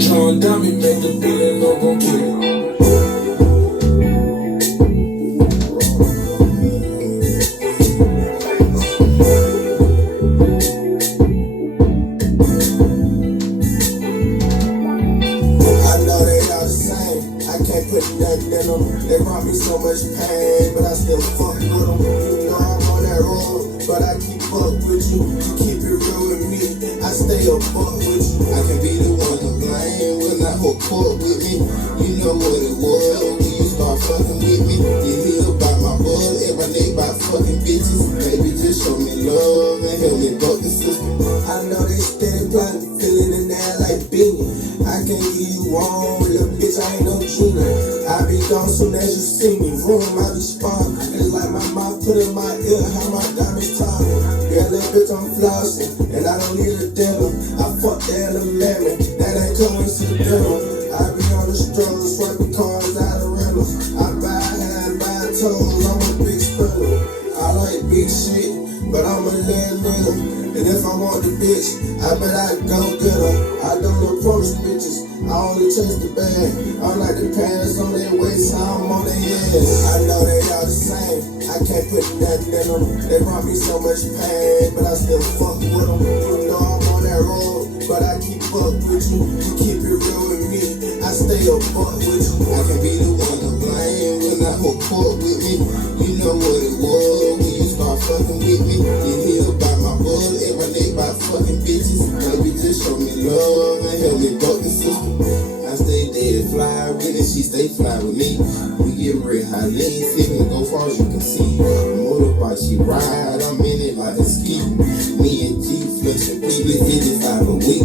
John Dummy make the beat and no gon' get it. They brought me so much pain, but I still fuck with them. You know I'm on that road, but I keep up with you. You keep it real with me, I stay up with you. I can be the one to blame when I hook up with me. You know what it was when you start fucking with me. You hear about my blood, every day about fucking bitches. Baby, just show me love and help me buck the system. I know they steady plotting, feeling in there like being. I can't give you on, little bitch, I ain't no junior. I be gone soon as you see me, room I be spawned. It's like my mouth put in my ear, how my diamonds talking. Yeah, little bitch, I'm flossing, and I don't need a dinner. I fuck that little lemon, that ain't coincidental. I be on the stroller, swiping cars out of rentals. I buy hand, buy toes, I'm a big spender. I like big shit, but I'm a little nigga. And if I want the bitch, I bet I go get her. I don't approach bitches, I only chase the bag. I'm like the pants on their waist, I'm on their ass. I know they all the same, I can't put nothing in them. They brought me so much pain, but I still fuck with them. You know I'm on that road, but I keep up with you. You keep it real with me, I stay up with you. I can be the one to blame when I hook up with me. You know what it was when you start fucking with me. You hear about my blood, every day about fucking bitches. Baby, just show me love and help me buck the system. I stay dead, fly with it, she stay fly with me. We get real high, lean, sipping, go far as you can see. Motorbike, she ride, I'm in it like a ski. Me and G flushing, people hit it 5 a week.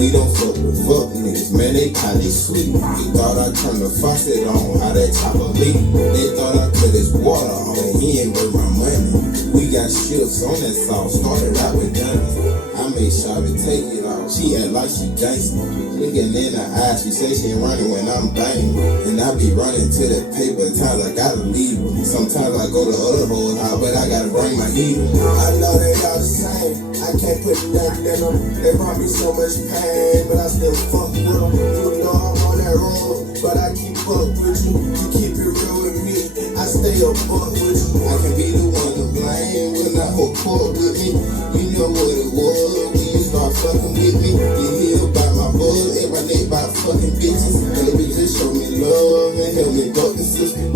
We don't fuck with fuck niggas, man, they kinda sweet. They thought I turned the faucet on, how that chopper leak. They thought I cut his water on, he ain't worth my money. We got shifts on that sauce, started out with guns. I made sure to take it off, she act like she gangsta. Looking in her eyes, she say she ain't running when I'm banging. And I be running to that paper, times I gotta leave her. Sometimes I go to other hoes house, but I gotta bring my heater. I know they all the same, I can't put nothing in them. They brought me so much pain, but I still fuck with them. You know I'm on that road, but I keep up with you. You keep it real with me, I stay up with you. I can be the one to blame when I hook up with me. You know what it was when you start fucking with me. You hear about my blood, every day about fucking bitches. Baby, just show me love and help me buck the system.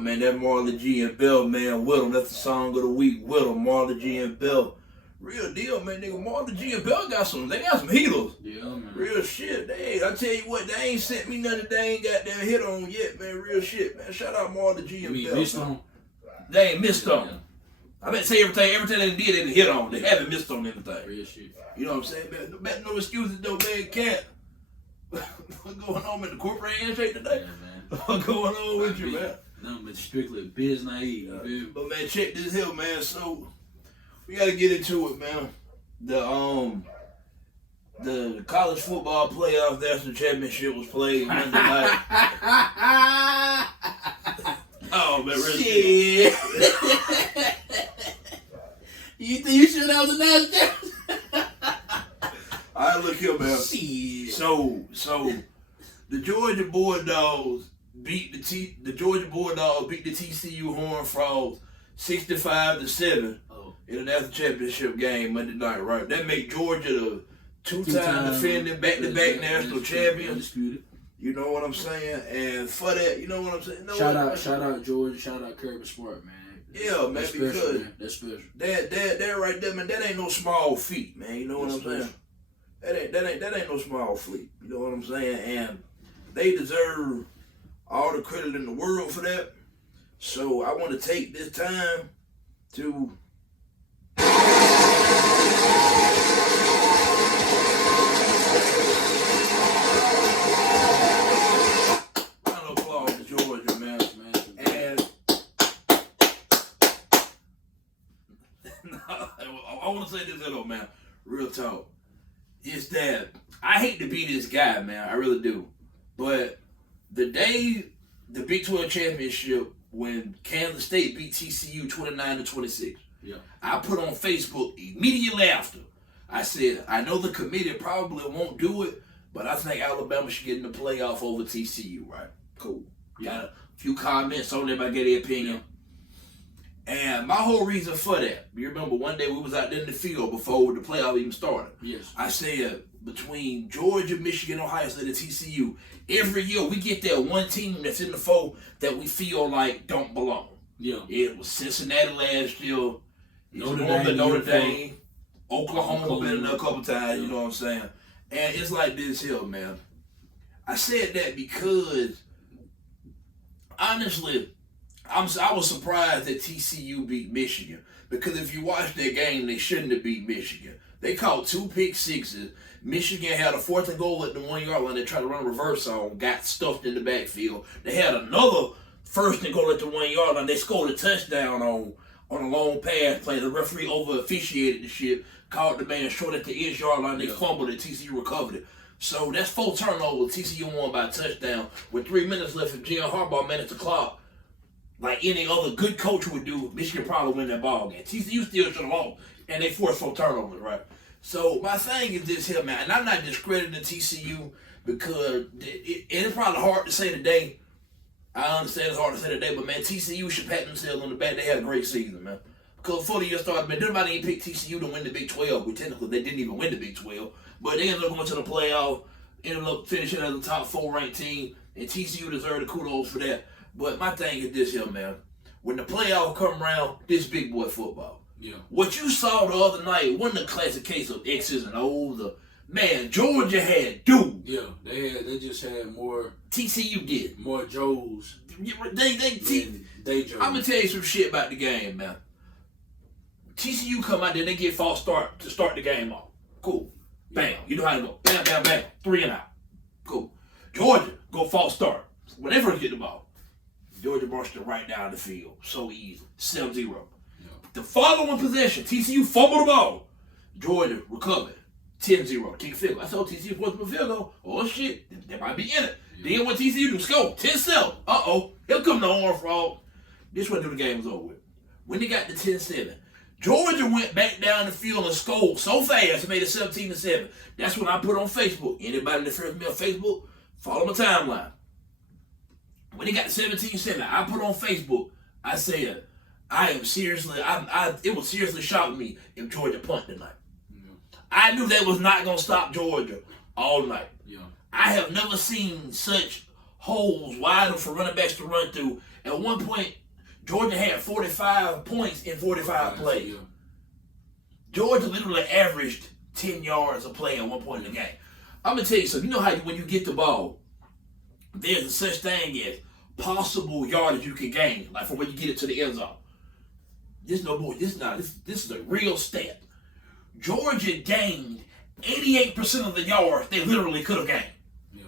Man, that Marley G and Bell, man, with them. That's the song of the week, with them, Marley G and Bell. Real deal, man, nigga. Marley G and Bell got some healers. Yeah, man. Real shit. I tell you what, they ain't sent me nothing they ain't got that hit on yet, man. Real shit, man. Shout out Marley G and Bell. Missed on? They ain't missed on. Yeah. I bet say everything they did, they hit on. They haven't missed on anything. Real shit. You know what I'm saying, man? No excuses, though, man. Can't. What's going on in the corporate handshake today? Yeah, man. What's going on with you, man? Nothing but strictly biz naive. But man, check this here, man. So we gotta get into it, man. The college football playoff national championship was played Monday night. Oh man, really? Shit. You think you sure that was a national championship? All right, look here, man. Shit. So the Georgia Bulldogs beat the TCU Horned Frogs 65-7 in the national championship game Monday night, right? That make Georgia the two-time defending back-to-back national champions. Undisputed. You know what I'm saying? And for that, you know what I'm saying? Shout out Georgia, shout out Kirby Smart, man. Yeah, man, that's because special, man. That's special. That right there, man, that ain't no small feat, man. You know what I'm saying? That ain't no small feat. You know what I'm saying? And they deserve all the credit in the world for that. So I want to take this time to round of applause to Georgia, man. And want to say this though, man. Real talk. Is that I hate to be this guy, man. I really do. But the day the Big 12 championship, when Kansas State beat TCU 29-26, I put on Facebook immediately after. I said, I know the committee probably won't do it, but I think Alabama should get in the playoff over TCU, right? Cool. Got a few comments on them, I get their opinion. And my whole reason for that, you remember one day we was out there in the field before the playoff even started. Yes. I said, between Georgia, Michigan, Ohio State, and TCU, every year we get that one team that's in the fold that we feel like don't belong. Yeah. It was Cincinnati last year. Notre Dame. Oklahoma been in there a couple times, you know what I'm saying? And it's like this here, man. I said that because, honestly, I was surprised that TCU beat Michigan. Because if you watch that game, they shouldn't have beat Michigan. They caught 2 pick sixes. Michigan had a 4th and goal at the 1 yard line. They tried to run a reverse on, got stuffed in the backfield. They had another 1st and goal at the 1 yard line. They scored a touchdown on a long pass play. The referee over officiated the shit, called the man short at the edge yard line. They fumbled it. TCU recovered it. So that's 4 turnovers. TCU won by a touchdown with 3 minutes left. If Jim Harbaugh managed the clock like any other good coach would do, Michigan probably win that ball game. TCU still should have lost, and they forced 4 turnovers, right? So my thing is this here, man, and I'm not discrediting TCU because it's probably hard to say today. I understand it's hard to say today, but man, TCU should pat themselves on the back. They had a great season, man. Because before the year started, man, nobody ain't picked TCU to win the Big 12. Well, technically, they didn't even win the Big 12. But they ended up going to the playoff, ended up finishing as a top 4 ranked team, and TCU deserved the kudos for that. But my thing is this here, man. When the playoff come around, this big boy football. Yeah. What you saw the other night wasn't a classic case of X's and O's. Man, Georgia had dudes. Yeah, they just had more. TCU did. More Joes. They Joes. I'm going to tell you some shit about the game, man. TCU come out there, they get false start to start the game off. Cool. Bam. You know how to go. Bam, bam, bam. 3 and out. Cool. Georgia, go false start. When they first get the ball, Georgia marched it right down the field. So easy. 7-0. Yeah. The following possession, TCU fumbled the ball. Georgia recovered. 10-0. Kick field goal. I saw TCU forced a field goal. Oh, shit. They might be in it. Yeah. Then what TCU do? Score. 10-7. Uh-oh. Here come the horn frog. This one the game was over with. When they got to 10-7, Georgia went back down the field and scored so fast, it made it 17-7. That's when I put on Facebook. Anybody that follows me on Facebook, follow my timeline. When they got to 17-7, I put on Facebook, I said, it would seriously shock me if Georgia punt tonight. Yeah. I knew that was not going to stop Georgia all night. Yeah. I have never seen such holes wide open for running backs to run through. At one point, Georgia had 45 points in 45 plays. Yeah. Georgia literally averaged 10 yards a play at one point in the game. I'm going to tell you something. You know how when you get the ball, there's a such thing as possible yardage you can gain, like from when you get it to the end zone. This is a real stat. Georgia gained 88% of the yards they literally could have gained. Yeah.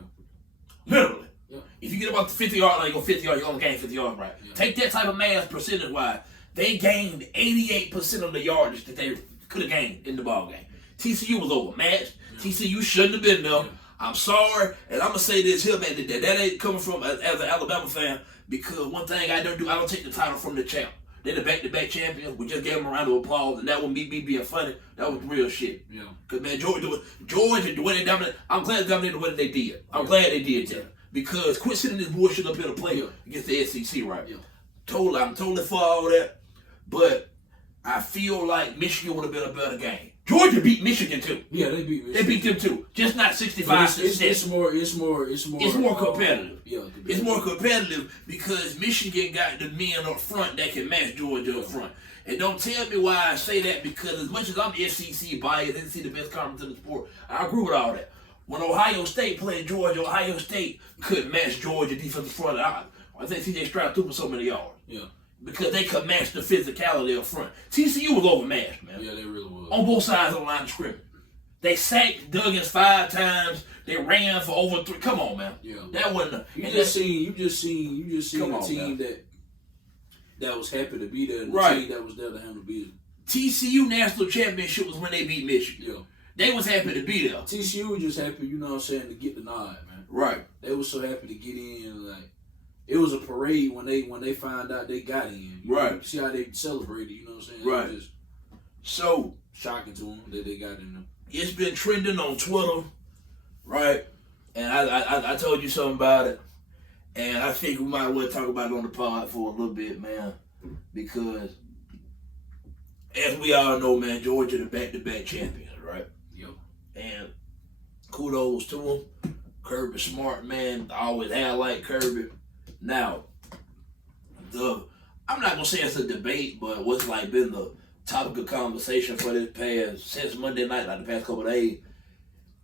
Literally. Yeah. If you get about the 50 yard line, you go 50 yards, you only gain 50 yards, right? Yeah. Take that type of math percentage-wise. They gained 88% of the yardage that they could have gained in the ball game. TCU was overmatched. Yeah. TCU shouldn't have been there. Yeah. I'm sorry, and I'm going to say this here, man, that ain't coming from as an Alabama fan, because one thing I don't take the title from the champ. They're the back-to-back champions. We just gave them a round of applause, and that wasn't me being funny. That was real shit. Yeah. Because, man, Georgia, the way they dominated, I'm glad they dominated the way they did. I'm glad they did that. Because quit sitting this bullshit up here to play against the SEC, right? Yeah. I'm totally for all that, but I feel like Michigan would have been a better game. Georgia beat Michigan too. Yeah, they beat Michigan. They beat them too. Just not 65%. It's more competitive. Yeah, it's more competitive because Michigan got the men up front that can match Georgia up front. And don't tell me why I say that, because as much as I'm SEC biased, SEC the best conference in the sport, I agree with all that. When Ohio State played Georgia, Ohio State couldn't match Georgia defensive front. I think CJ Stroud threw for so many yards. Yeah. Because they could match the physicality up front. TCU was overmatched, man. Yeah, they really was. On both sides of the line of scrimmage. They sacked Duggins 5 times. They ran for over 3. Come on, man. Yeah. That wasn't. You just seen a team that was happy to be there, and the team that was there to handle business. TCU national championship was when they beat Michigan. Yeah. They was happy to be there. TCU was just happy, you know what I'm saying, to get the nod, man. Right. They was so happy to get in. Like, it was a parade when they found out they got in. Right. You see how they celebrated, you know what I'm saying? Right. It was just so shocking to them that they got in them. It's been trending on Twitter, right? And I told you something about it. And I think we might well talk about it on the pod for a little bit, man. Because, as we all know, man, Georgia the back-to-back champions, right? Yep. And kudos to them. Kirby smart, man. I always had like Kirby. Now, I'm not going to say it's a debate, but what's like been the topic of conversation for this past, since Monday night, like the past couple of days,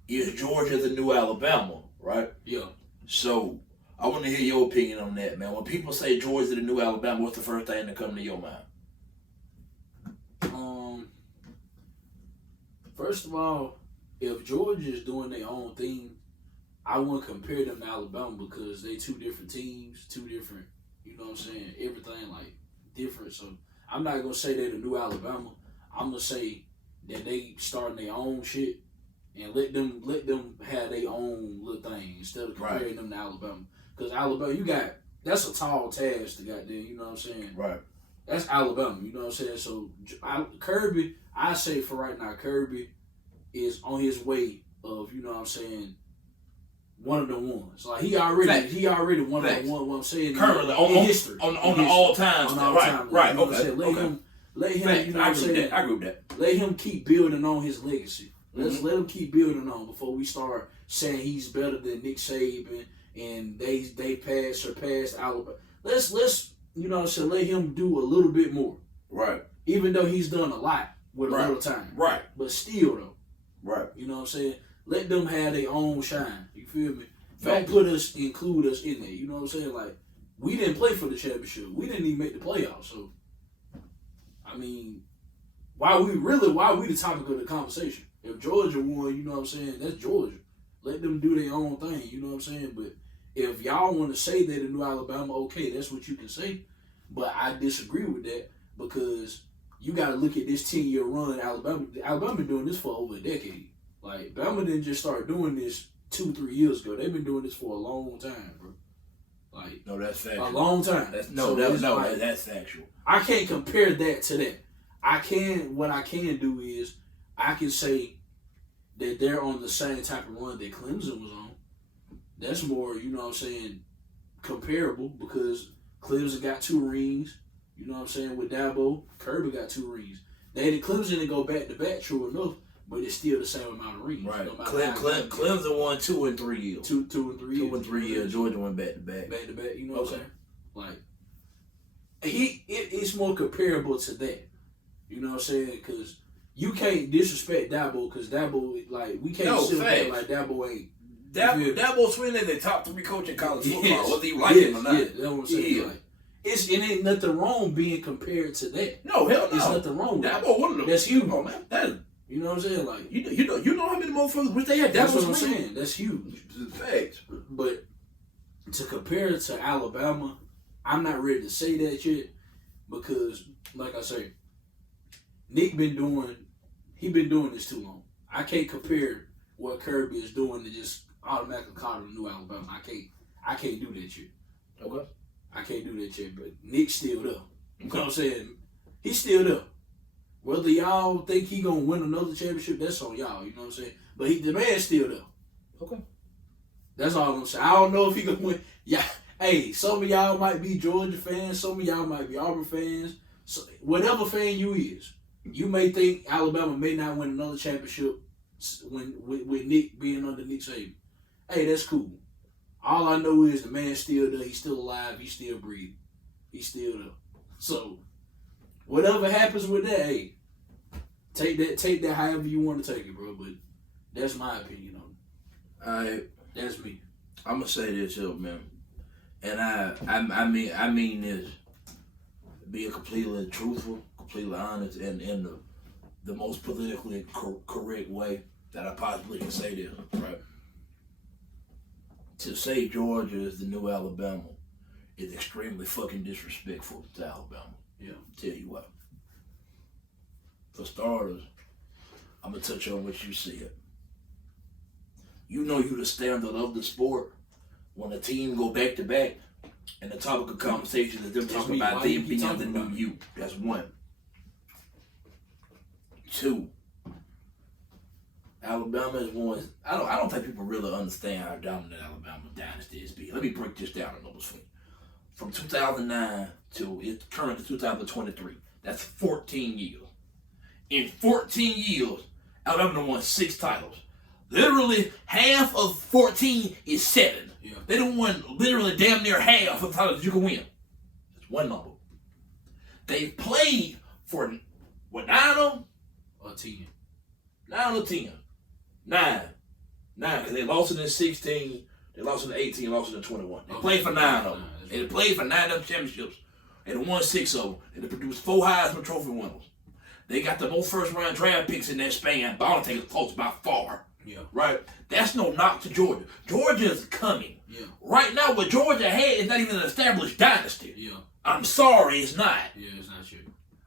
is Georgia the new Alabama, right? Yeah. So, I want to hear your opinion on that, man. When people say Georgia the new Alabama, what's the first thing that comes to your mind? First of all, if Georgia is doing their own thing, I wouldn't compare them to Alabama because they two different teams, two different, you know what I'm saying, everything like different. So I'm not gonna say they're the new Alabama. I'm gonna say that they starting their own shit and let them have their own little thing instead of comparing them to Alabama. Because Alabama, that's a tall task to goddamn, you know what I'm saying? Right. That's Alabama, you know what I'm saying? So Kirby, I say for right now, Kirby is on his way of, you know what I'm saying, one of the ones. Like he already one of the ones. What I'm saying currently in history on the all time. Right. You know what I'm saying? Let him. You know what I'm saying? I agree with that. Let him keep building on his legacy. Let him keep building on before we start saying he's better than Nick Saban and they surpassed Alabama. Let's you know what I'm saying, let him do a little bit more. Right. Even though he's done a lot with a little time. Right. But still though. Right. You know what I'm saying? Let them have their own shine. You feel me? Don't include us in there. You know what I'm saying? Like, we didn't play for the championship. We didn't even make the playoffs. So, I mean, why we the topic of the conversation? If Georgia won, you know what I'm saying? That's Georgia. Let them do their own thing. You know what I'm saying? But if y'all want to say they're the new Alabama, okay, that's what you can say. But I disagree with that because you got to look at this 10-year run. Alabama been doing this for over a decade. Like, Bama didn't just start doing this 2-3 years ago. They've been doing this for a long time, bro. Like, no, that's factual. A long time. That's factual. I can't compare that to that. What I can do is I can say that they're on the same type of run that Clemson was on. That's more, you know what I'm saying, comparable because Clemson got 2 rings. You know what I'm saying? With Dabo, Kirby got 2 rings. Clemson didn't go back to back, true enough, but it's still the same amount of rings. Right. No Clemson won 2 and 3 years. 2 and 3 years. 2 and 3 years. Georgia went back to back. Back to back. You know what I'm saying? Like, it's more comparable to that. You know what I'm saying? Because you can't disrespect Dabo because Dabo, like, we can't sit back like Dabo ain't. Dabo Swinney, the top 3 coach in college football. Whether you like him or not. Yeah, that's what I'm saying. Yeah. Like, it ain't nothing wrong being compared to that. No, hell no. There's nothing wrong with Dabo, one of them. That's huge. Oh, man. You know what I'm saying? Like, you know how many motherfuckers wish they had. That's what I'm saying. That's huge. Facts. But to compare it to Alabama, I'm not ready to say that yet because, like I say, Nick been doing this too long. I can't compare what Kirby is doing to just automatically call him new Alabama. I can't do that yet. Okay. I can't do that yet. But Nick's still there. You know what I'm saying? He's still there. Whether y'all think he gonna win another championship, that's on y'all. You know what I'm saying? But the man's still there. Okay. That's all I'm gonna say. I don't know if he gonna win. Yeah. Hey, some of y'all might be Georgia fans. Some of y'all might be Auburn fans. So, whatever fan you is, you may think Alabama may not win another championship with Nick being under Nick Saban. Hey, that's cool. All I know is the man's still there. He's still alive. He's still breathing. He's still there. So, whatever happens with that, hey, take that however you want to take it, bro. But that's my opinion on it. That's me. I'm gonna say this here, man, and I mean this being completely truthful, completely honest, and in the most politically correct way that I possibly can say this, right? To say Georgia is the new Alabama is extremely fucking disrespectful to Alabama. Yeah. Tell you what. For starters, I'm gonna touch on what you said. You know you the standard of the sport when a team go back to back, and the topic of conversation is them talking about them being the new you. That's one. Two. Alabama is one. I don't think people really understand how dominant Alabama dynasty is. Let me break this down a little bit. From 2009 to it's currently 2023. That's 14 years. In 14 years, Alabama won 6 titles. Literally half of 14 is 7. Yeah. They done won literally damn near half of the titles you can win. That's one number. They played for what, 9 of them? Or 10. 9 or 10. 9. 9, because they lost it in 16, they lost it in 18, lost it in 21. They played for 9 of them. They played for 9 of them championships. They won 6 of them. And they produced 4 Heisman Trophy winners. They got the most first-round draft picks in that span. But I don't think it's close by far. Yeah. Right? That's no knock to Georgia. Georgia is coming. Yeah. Right now, what Georgia had is not even an established dynasty. Yeah. I'm sorry, it's not. Yeah, it's not true.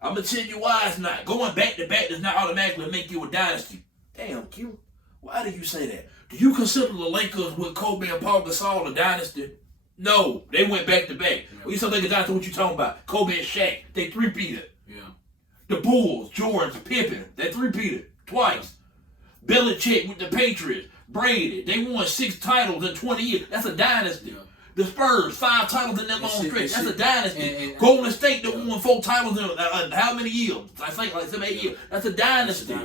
I'm going to tell you why it's not. Going back to back does not automatically make you a dynasty. Damn, Q. Why do you say that? Do you consider the Lakers with Kobe and Paul Gasol a dynasty? No, they went back to back. Yeah. When you say Lakers dynasty, what you talking about? Kobe and Shaq, they three-peated. Yeah. The Bulls, Jordan, Pippen, they three-peated twice. Belichick with the Patriots, Brady, they won 6 titles in 20 years. That's a dynasty. Yeah. The Spurs, 5 titles in that long stretch. That's a dynasty. And Golden State that won 4 titles in how many years? I think like 7, 8 years. That's a dynasty.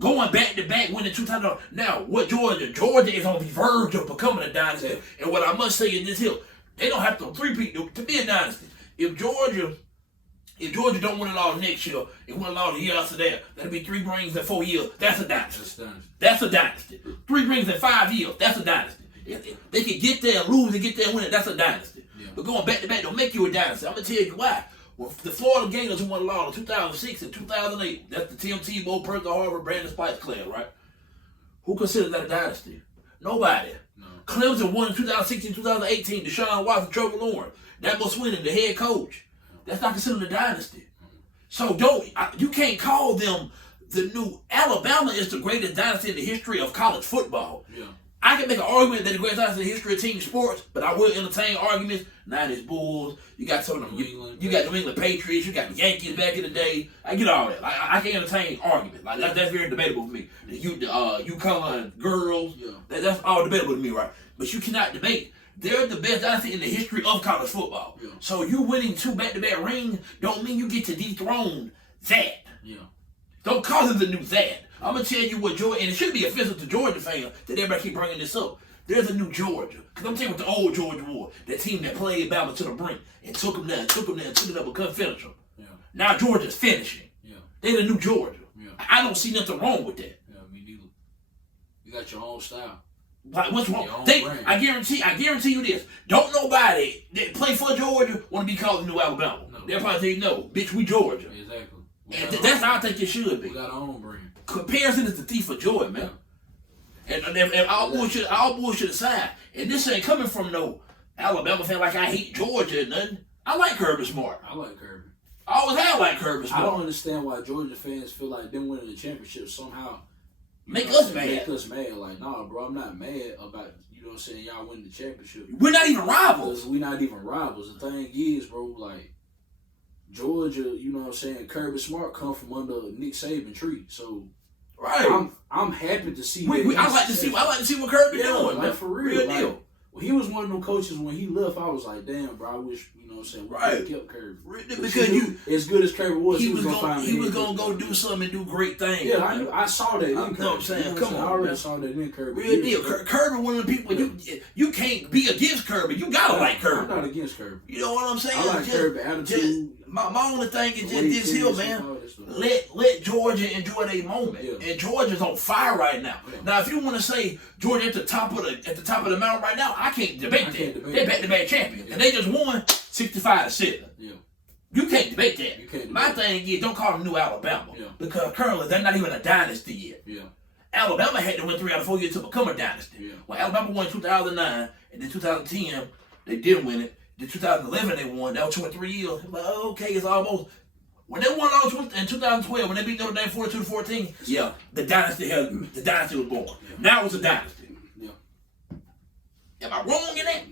Going back to back, winning 2 titles. Now, what Georgia? Georgia is on the verge of becoming a dynasty. Yeah. And what I must say is this here, they don't have to three-peat to be a dynasty. If Georgia don't win it all next year, and win it all the year after that, that'll be 3 rings in 4 years. That's a dynasty. That's a dynasty. 3 rings in 5 years. That's a dynasty. If they can get there, lose, and get there, and win it. That's a dynasty. Yeah. But going back to back don't make you a dynasty. I'm gonna tell you why. Well, the Florida Gators won it all in 2006 and 2008. That's the Tim Tebow, Percy Harvard, Brandon Spikes class, right? Who considers that a dynasty? Nobody. No. Clemson won in 2016, 2018. Deshaun Watson, Trevor Lawrence. That was winning the head coach. That's not considered a dynasty. So you can't call them the new. Alabama is the greatest dynasty in the history of college football. Yeah. I can make an argument that the greatest dynasty in the history of team sports, but I will entertain arguments. 90s Bulls, you got some of them. You got New England Patriots, you got the Yankees back in the day. I get all that. I can entertain arguments. Like that's very debatable for me. The UConn girls, that's all debatable to me, right? But you cannot debate. They're the best dynasty in the history of college football. Yeah. So you winning 2 back-to-back rings don't mean you get to dethrone that. Yeah. Don't call him the new that. I'm going to tell you what Georgia, and it should be offensive to Georgia fans that everybody keep bringing this up. There's a new Georgia. Because I'm telling you what the old Georgia was. That team that played Bama to the brink and took them down, took it up and couldn't finish them. Yeah. Now Georgia's finishing. Yeah. They're the new Georgia. Yeah. I don't see nothing wrong with that. Yeah, me neither. You got your own style. Like, what's wrong? I guarantee you this. Don't nobody that play for Georgia want to be called the new Alabama. No. They'll probably tell you, no, bitch, we Georgia. Exactly. And that's how I think it should be. We got our own brand. Comparison is the thief of joy, man. Yeah. And all bullshit aside, and this ain't coming from no Alabama fan like I hate Georgia or nothing. I like Kirby Smart. I like Kirby. I always have liked Kirby Smart. I don't understand why Georgia fans feel like them winning the championship somehow make us mad. Make us mad. Like, nah, bro, I'm not mad about, you know what I'm saying, y'all winning the championship. We're not even rivals. We're not even rivals. The thing is, bro, like, Georgia, you know what I'm saying, Kirby Smart come from under Nick Saban tree. So, right. I'm happy to see that. I like to see what Kirby doing. Like, for real deal. When he was one of them coaches, when he left, I was like, damn, bro, I wish, you know what I'm saying, we could have kept Kirby. Because as good as Kirby was, he was going to go do something and do great things. Yeah, I saw that in Kirby. You know what I'm saying? Come on, I already saw that in Kirby. Real deal. Kirby, one of the people, you can't be against Kirby. You got to like Kirby. I'm not against Kirby. You know what I'm saying? I like Kirby attitude. My only thing is just this here, man. Let Georgia enjoy their moment. Yeah. And Georgia's on fire right now. Yeah. Now, if you want to say Georgia at the top of the mountain right now, I can't debate that. They're back-to-back champions. Yeah. And they just won 65-7. Yeah. You can't debate that. My thing is, don't call them new Alabama. Yeah. Because currently, they're not even a dynasty yet. Yeah. Alabama had to win 3 out of 4 years to become a dynasty. Yeah. Well, Alabama won in 2009, and then 2010, they didn't win it. In 2011, they won. That was 2 or 3 years. Like, okay, it's almost. When they won all in 2012, when they beat Notre Dame 42-14, yeah, the dynasty was born. Yeah. Now it's a dynasty. Yeah. Am I wrong in that?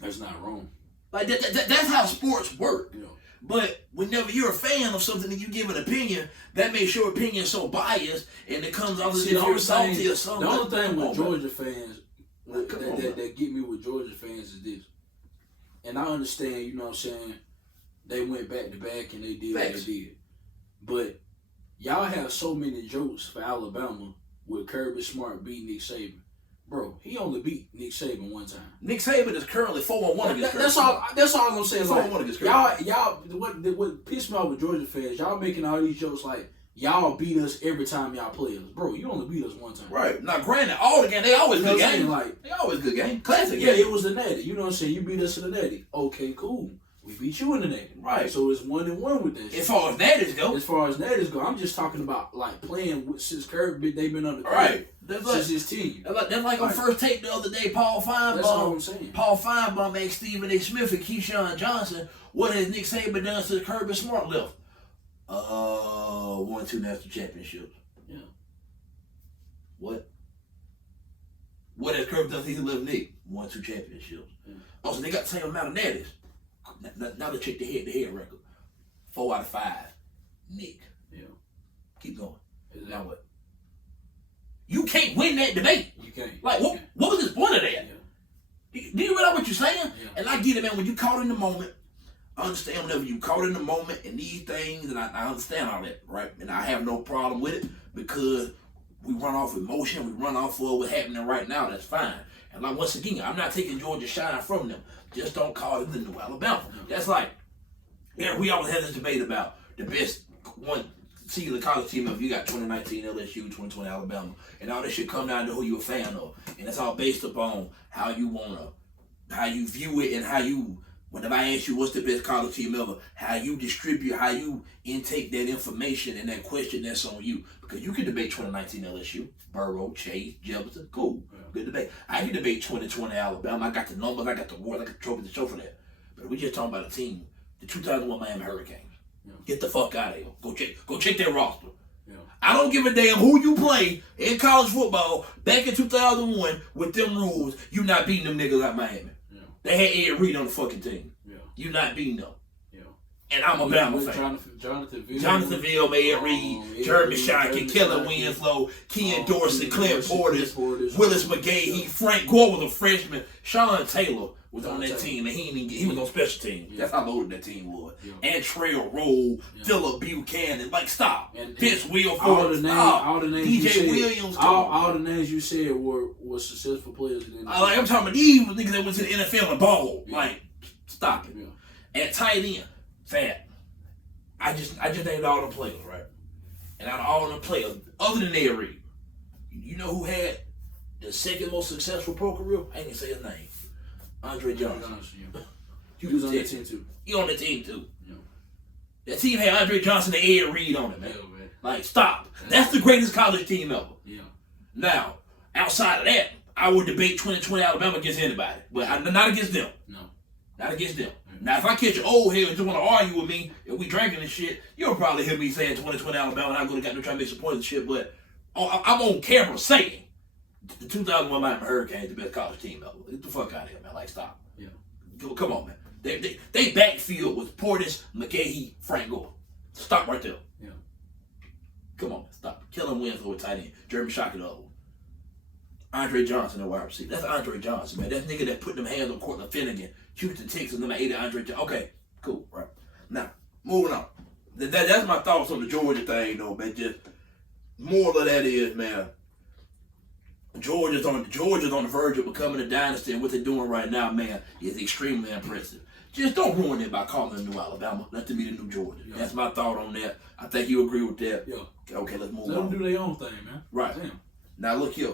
That's not wrong. Like that's how sports work. Yeah. But whenever you're a fan of something and you give an opinion, that makes your opinion so biased and it comes off as if you're salty or something. The only thing with Georgia fans that get me with Georgia fans is this. And I understand, you know what I'm saying, they went back to back and they did what they did. But y'all have so many jokes for Alabama with Kirby Smart beating Nick Saban. Bro, he only beat Nick Saban one time. Nick Saban is currently 4-1 against Kirby. That's all I'm saying. 4-1 against Kirby. Y'all, what pissed me off with Georgia fans, y'all making all these jokes like, y'all beat us every time y'all play us. Bro, you only beat us one time. Right. Now, granted, all the games, they always good games. Like, they always good games. Classic games. Yeah, it was the Natty. You know what I'm saying? You beat us in the Natty. Okay, cool. We beat you in the Natty. Right. So it's 1-1 with that. As far as Natties go. As far as Natties go, I'm just talking about, like, playing with, since Kirby, they've been on the court. Right. Since his team. That's like on first tape the other day, Paul Feinbaum. That's all I'm saying. Paul Feinbaum asked Stephen A. Smith and Keyshawn Johnson, what has Nick Saban done since Kirby Smart left? 1-2 national championships. Yeah. What has Kirby done since he left Nick? 1-2 championships. Yeah. Also, they got the same amount of natties. Now they check the head-to-head record. 4 out of 5. Nick. Yeah. Keep going. Now what? You can't win that debate. You can't. Like, what was the point of that? Yeah. Do you realize what you're saying? Yeah. And I get it, man. When you caught in the moment, I understand whenever you caught in the moment and these things, and I understand all that, right? And I have no problem with it because we run off emotion, we run off of what's happening right now. That's fine. And like once again, I'm not taking Georgia shine from them. Just don't call it the new Alabama. That's like, yeah, we always had this debate about the best one season college team if you got 2019 LSU, 2020 Alabama, and all this shit come down to who you're a fan of, and it's all based upon how you view it, and how you. Whenever I ask you what's the best college team ever, how you distribute, how you intake that information and that question that's on you. Because you can debate 2019 LSU, Burrow, Chase, Jefferson, cool, good debate. I can debate 2020 Alabama. I got the numbers, I got the awards, I got the trophy to show for that. But we just talking about a team, the 2001 Miami Hurricanes. Yeah. Get the fuck out of here. Go check their roster. Yeah. I don't give a damn who you play in college football back in 2001 with them rules. You not beating them niggas out Miami. They had Ed Reed on the fucking team. Yeah. You not beating them. Yeah. And I'm a Bama fan. Jonathan Ville, Ed Reed, Jeremy Shockey, Kellen Winslow, Ken Dorsey, Clint Portis, Willis McGahee, Frank Gore was a freshman. Sean Taylor was on that team, and he was on special teams. Yeah. That's how loaded that team was. Yeah. Antrell Roll, Phillip Buchanan, like stop. Pitts Wilford, all the names DJ Williams, all the names you said were successful players. Like I'm talking about these niggas that went to the NFL and ball. Yeah. Like stop it. Yeah. At tight end, fat. I just named all the players, right? And out of all the players, other than Ed Reed, you know who had the second most successful pro career? I ain't gonna say his name. Andre Johnson. Yeah. He was on that team too. He on that team too. Yeah. That team had Andre Johnson and Ed Reed on it, man. Yeah, man. Like, stop. That's the greatest college team ever. Yeah. Now, outside of that, I would debate 2020 Alabama against anybody. But not against them. No. Not against them. Yeah. Now, if I catch an old head and just want to argue with me, and we drinking and shit, you'll probably hear me saying 2020 Alabama, and I'm going to try to make some points and shit, but I'm on camera saying the 2001 Miami Hurricanes the best college team ever. Get the fuck out of here, man. Like, stop. Yeah. Come on, man. They backfield with Portis, McGahee, Frank Gore. Stop right there. Yeah. Come on, man. Stop. Kellen Winslow with tight end. Jeremy Shockey the other one. Andre Johnson the wide receiver. That's Andre Johnson, man. That nigga that put them hands on Cortland Finnegan, Houston Texans, number 80 Andre Johnson. Okay, cool, right. Now, moving on. That's my thoughts on the Georgia thing, though, man. Just moral of that is, man, Georgia's on the verge of becoming a dynasty, and what they're doing right now, man, is extremely impressive. Just don't ruin it by calling it New Alabama. Let them be the new Georgia. Yeah. That's my thought on that. I think you agree with that. Yeah. Okay, let's move on. Let them do their own thing, man. Right. Damn. Now look here,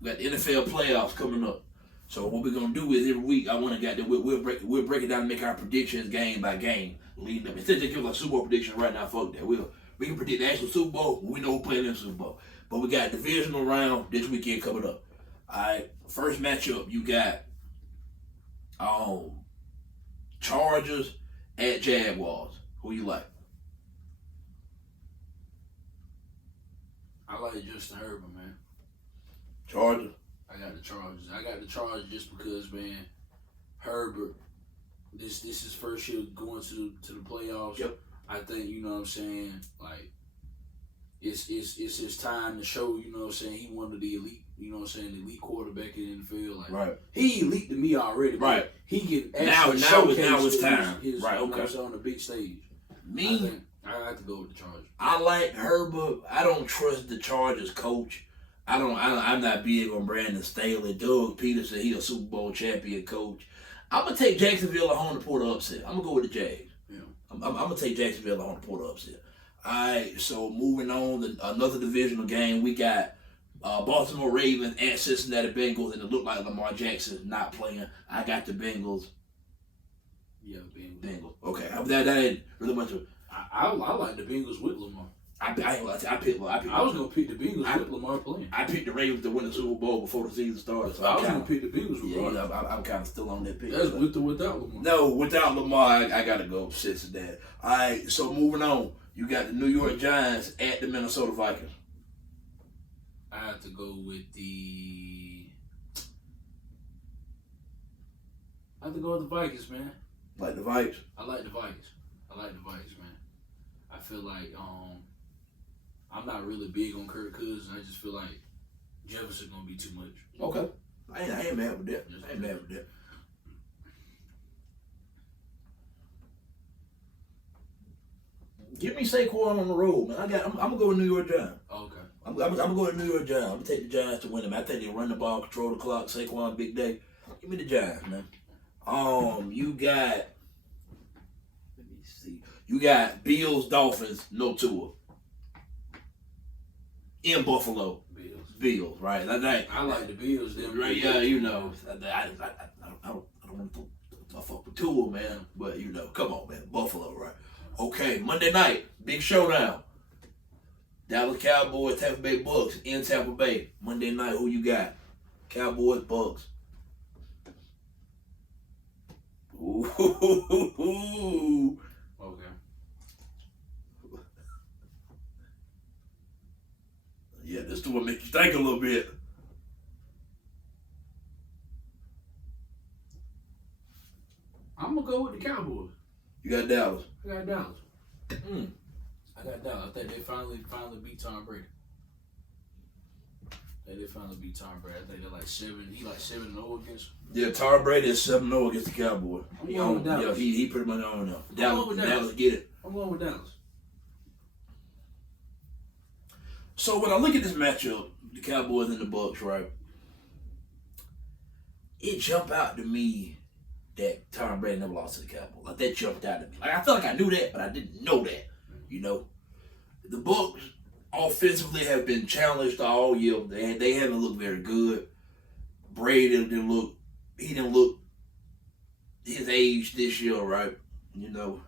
we got the NFL playoffs coming up. So what we're gonna do is every week I want to get that we'll break it down and make our predictions game by game leading up. Instead of just giving a Super Bowl prediction right now, fuck that. We can predict the actual Super Bowl. We know who playing in the Super Bowl. But we got a divisional round this weekend coming up. All right, first matchup, you got Chargers at Jaguars. Who you like? I like Justin Herbert, man. Chargers. I got the Chargers. I got the Chargers just because, man, Herbert. This his first year going to the playoffs. Yep. I think, you know what I'm saying, like it's his time to show, you know what I'm saying, he one of the elite, you know what I'm saying, the elite quarterback in the NFL. Like Right. he elite to me already. Right. He can Now actually it's showcase time. his Right, you know okay. what I'm saying, on the big stage. Me, I have to go with the Chargers. I like Herbert. I don't trust the Chargers coach. I'm not big on Brandon Staley. Doug Peterson, he a Super Bowl champion coach. I'm gonna take Jacksonville at home to pull the upset. I'm gonna go with the Jags. Yeah. I'm gonna take Jacksonville at home to pull the upset. All right. So moving on, another divisional game. We got Baltimore Ravens at Cincinnati Bengals, and it looked like Lamar Jackson not playing. I got the Bengals. Yeah, Bengals. Okay. That ain't really much of. I like the Bengals with Lamar. I picked I was gonna pick the Bengals with Lamar playing. I picked the Ravens to win the Super Bowl before the season started. So I was gonna pick the Bengals with Lamar. Yeah, I'm kind of still on that pick. That's with or without Lamar. No, without Lamar, I gotta go Cincinnati. All right, so moving on, you got the New York Giants at the Minnesota Vikings. I have to go with the. I have to go with the Vikings, man. Like the Vikes. I like the Vikings, man. I feel like I'm not really big on Kirk Cousins. I just feel like Jefferson gonna be too much. Okay. I ain't mad with that. I ain't mad with that. Give me Saquon on the road, man. I'm gonna go with New York Giants. Okay. I'm gonna go with New York Giants. I'm gonna take the Giants to win them. I think they run the ball, control the clock. Saquon, big day. Give me the Giants, man. You got. Let me see. You got Bills, Dolphins, no Tua. In Buffalo. Bills, right? I like the Bills. Right? Yeah, you know. I don't want to fuck with Tua, man. But you know, come on, man. Buffalo, right? Okay, Monday night, big showdown. Dallas Cowboys, Tampa Bay Bucks in Tampa Bay. Monday night, who you got? Cowboys, Bucks. Ooh. Okay. Yeah, this one make you think a little bit. I'm gonna go with the Cowboys. You got Dallas. I got Dallas. I got Dallas. I think they finally beat Tom Brady. I think they're like 7. He like 7-0 against. Yeah, Tom Brady is 7-0 against the Cowboys. I'm going with Dallas. Yeah, he pretty much on now. Dallas. Dallas get it. I'm going with Dallas. So when I look at this matchup, the Cowboys and the Bucks, right? It jumped out to me that Tom Brady never lost to the Cowboys. Like that jumped out at me. Like I felt like I knew that, but I didn't know that. You know, the Bucks offensively have been challenged all year. They haven't looked very good. Brady didn't look his age this year, right? You know.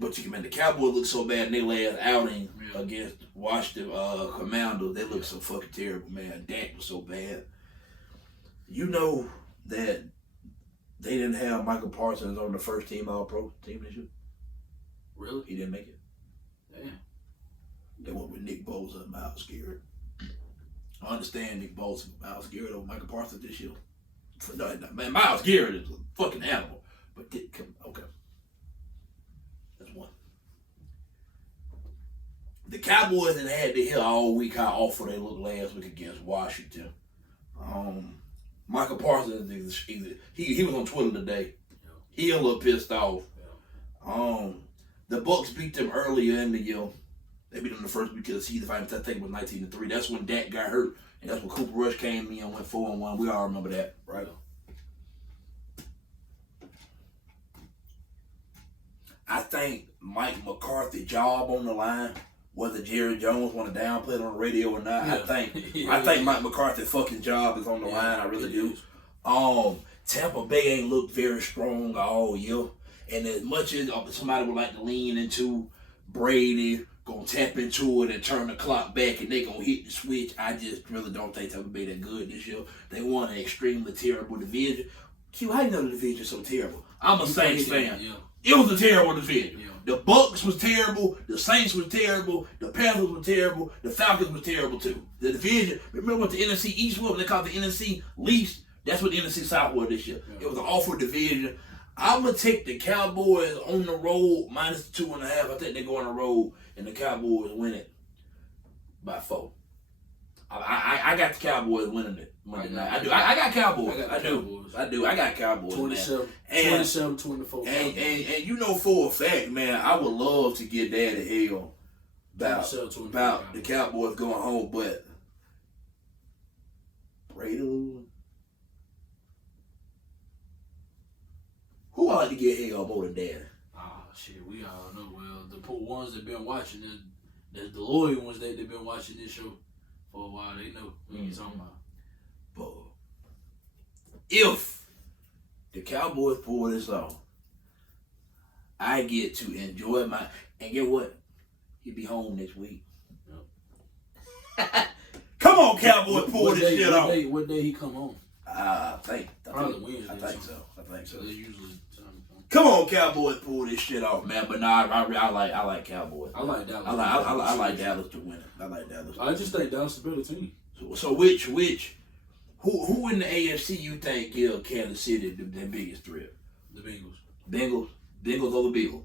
But you can the Cowboys look so bad in their last outing against Washington Commanders. They look so fucking terrible, man. Dak was so bad. You know that they didn't have Michael Parsons on the first team All-Pro team this year? Really? He didn't make it. Damn. They went with Nick Bosa and Myles Garrett. I understand Nick Bosa and Myles Garrett over Michael Parsons this year. No, man, Myles Garrett is a fucking animal. But okay. That's one. The Cowboys had to hear all week how awful they looked last week against Washington. Michael Parsons he was on Twitter today. He a little pissed off. The Bucks beat them earlier in the year. They beat them the first week of the season. I think it was 19-3. That's when Dak got hurt, and that's when Cooper Rush came in and went 4-1. We all remember that, right? I think Mike McCarthy's job on the line, whether Jerry Jones want to downplay it on the radio or not, I think Mike McCarthy's fucking job is on the line. I really do. Tampa Bay ain't looked very strong all year, and as much as somebody would like to lean into Brady gonna tap into it and turn the clock back and they gonna hit the switch, I just really don't think Tampa Bay that good this year. They won an extremely terrible division. Q, how you know the division's so terrible? I'm a Saints fan. It was a terrible division. Yeah. The Bucks was terrible. The Saints was terrible. The Panthers were terrible. The Falcons were terrible too. The division. Remember what the NFC East was? They called the NFC least. That's what the NFC South was this year. Yeah. It was an awful division. I'm gonna take the Cowboys on the road minus 2.5. I think they go on the road and the Cowboys win it by 4. I got the Cowboys winning it Monday night. I do. I got Cowboys. I do. I got Cowboys. 27-24. And you know for a fact, man, I would love to get Daddy hell about the Cowboys going home, but Brady losing. Who I like to get hell more than Daddy? Shit, we all know. Well, the poor ones that been watching the loyal ones that they've been watching this show for a while, they know what you're talking about. But if the Cowboys pull this off, I get to enjoy and get what? He'll be home next week. Yep. Come on, Cowboys, pull this shit off. What day he come home? I think Wednesday. I think so. They usually. Come on, Cowboys, pull this shit off, man. But nah, I like Cowboys. I like Dallas. I like Dallas to win it. I like Dallas. I just think Dallas is a better team. So which who in the AFC you think give Kansas City their biggest threat? The Bengals. Bengals over the Bills.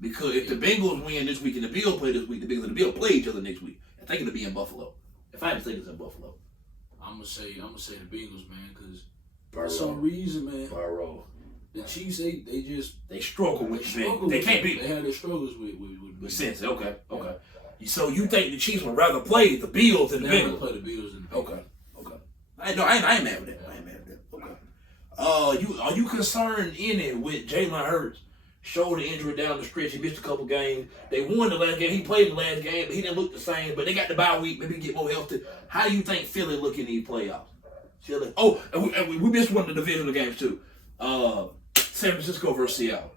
Because if the Bengals win this week and the Bills play this week, the Bengals and the Bills play each other next week. I think it'll be in Buffalo. If I think it's in Buffalo. I'm gonna say the Bengals, man, because for some reason, man. Burrow. The Chiefs, they struggle with it. They can't beat. They had their struggles with sense. Okay. So you think the Chiefs would rather play the Bills than the Bengals? Play the Bills than the Bengals. Okay. I ain't mad with that. Okay. Are you concerned with Jalen Hurts? Shoulder injury down the stretch. He missed a couple games. They won the last game. He played the last game, but he didn't look the same. But they got the bye week. Maybe get more healthy. How do you think Philly look in these playoffs? Philly. Oh, and we missed one of the divisional games too. San Francisco versus Seattle.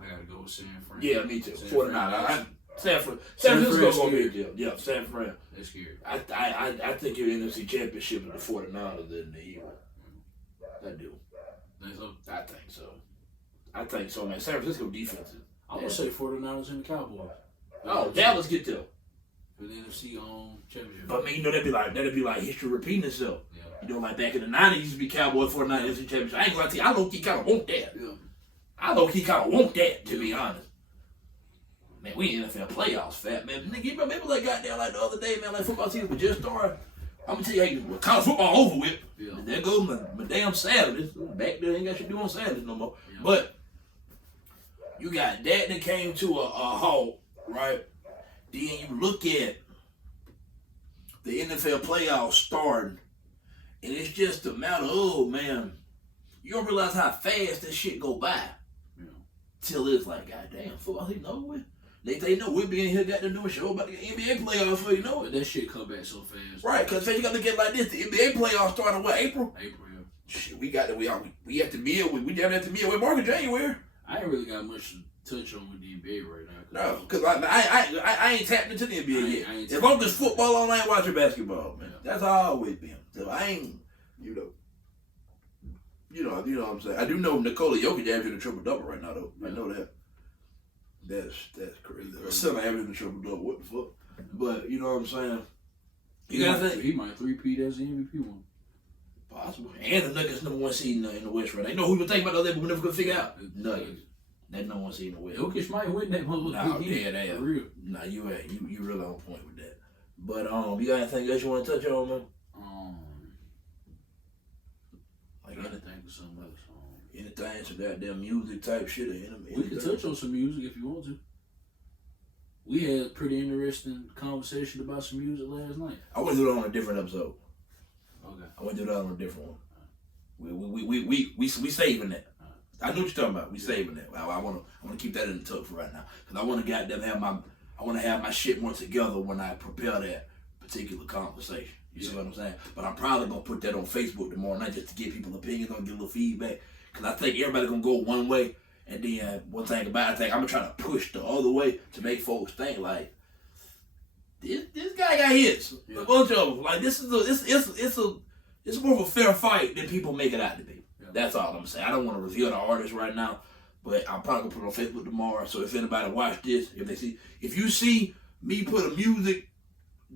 I gotta go with San Fran. Yeah, me too. 49. San Francisco gonna be a deal. Yeah, San Fran. They're scared. I think your NFC Championship is the 49ers than the Eagles. I do. Think so? I think so, man. San Francisco defense. I'm gonna say 49ers and the Cowboys. Oh, Dallas get there. For the NFC championship. But I mean, that'd be like history repeating itself. Yeah. You know, like back in the 90s, used to be Cowboys 49ers NFC championship. I ain't gonna tell you, I low-key kind of want that. Yeah. I low-key kind of want that, to be honest. Man, we in NFL playoffs, fat man. Nigga, you remember that goddamn like the other day, man, like football season was just started. I'm gonna tell you, hey, college football over with. Yeah. And there goes my damn Saturdays. Back there, ain't got shit to do on Saturdays no more. Yeah. But you got that came to a halt, right? Then you look at the NFL playoffs starting, and it's just a matter of, oh man, you don't realize how fast this shit go by. Yeah. Till it's like, goddamn, football season over with. They know we'll be in here got to do a show about the NBA playoffs before you know it. That shit come back so fast. Right, because you got to look at it like this. The NBA playoffs started what, April? April, yeah. Shit, we at the mill. We down at the mill. We're marking January. I ain't really got much to touch on with the NBA right now. No, because I ain't tapped into the NBA yet. As long as football on, I ain't watching basketball, man. Yeah. That's how I always been. So I ain't, you know what I'm saying. I do know Nikola Jokic averaging a triple double right now, though. Yeah. I know that. That's crazy. Still averaging a triple double. What the fuck? But you know what I'm saying. He might three-peat as the MVP one. Possible. And the Nuggets #1 seed in the West right now. You know who we think about the other, but we never could figure out. Nuggets. That #1 seed in the West. Jokic might win that motherfucker. Nah, yeah, for real. Nah, you really on point with that. But you got anything else you want to touch on, man? Like anything or something else. Anything, some goddamn music type shit or anything. We can touch on some music if you want to. We had a pretty interesting conversation about some music last night. I want to do that on a different episode. Okay. I want to do that on a different one. We saving that. I know what you're talking about. We saving that. I want to keep that in the tuck for right now because I want to have my shit more together when I prepare that particular conversation. You see what I'm saying? But I'm probably gonna put that on Facebook tomorrow night just to get people opinions on, get a little feedback. Because I think everybody gonna go one way, and then one thing about it, I'm gonna try to push the other way to make folks think like this guy got hits, a bunch of them. Like it's more of a fair fight than people make it out to be. Yeah. That's all I'm saying. I don't want to reveal the artist right now, But I'm probably gonna put it on Facebook tomorrow. So if anybody watch this, if you see me put a music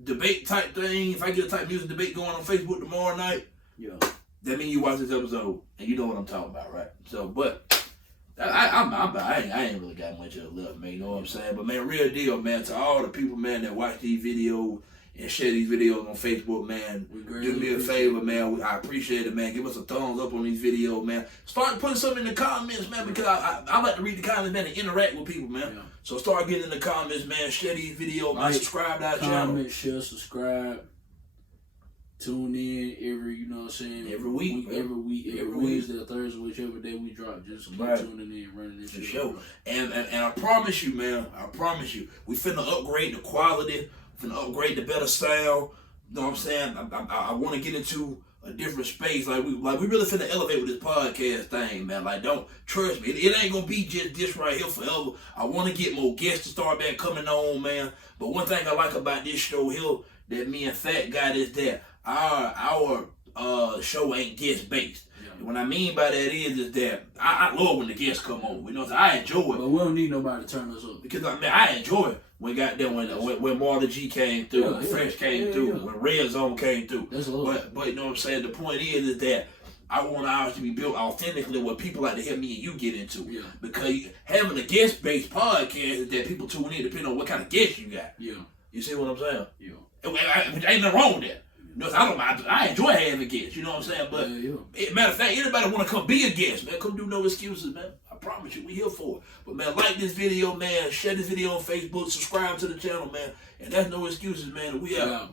debate type thing, if I get a type music debate going on Facebook tomorrow night, that means you watch this episode and you know what I'm talking about, right? So, but I ain't really got much of left, man. You know what I'm saying? But man, real deal, man. To all the people, man, that watch these videos and share these videos on Facebook, man, do me a favor, man. I appreciate it, man. Give us a thumbs up on these videos, man. Start putting something in the comments, man, because I like to read the comments, man, and interact with people, man. Yeah. So start getting in the comments, man. Share these videos, man. Subscribe to our channel. Comment, share, subscribe. Tune in every, you know what I'm saying? Every week. Every Wednesday or Thursday, whichever day we drop. Just keep tuning in, running this show. And I promise you, man, we finna upgrade the quality, finna upgrade the better sound. You know what I'm saying? I want to get into a different space. Like we really finna elevate with this podcast thing, man. Like, don't trust me. It ain't gonna be just this right here forever. I want to get more guests to start back coming on, man. But one thing I like about this show here that me and Fat got is that our show ain't guest based. Yeah. What I mean by that is that I love when the guests come on. You know what I'm saying? I enjoy it. But we don't need nobody to turn us up. Because I enjoy it when Marlon G came through, when Fresh came through, when Red Zone came through. But you know what I'm saying? The point is that I want ours to be built authentically where people like to hear me and you get into. Yeah. Because having a guest based podcast is that people tune in depending on what kind of guest you got. Yeah. You see what I'm saying? Yeah. Ain't nothing wrong with that. You know, I enjoy having guests, you know what I'm saying? But matter of fact, anybody want to come be a guest, man, come do no excuses, man. I promise you, we here for it. But man, like this video, man, share this video on Facebook, subscribe to the channel, man. And that's no excuses, man. We out.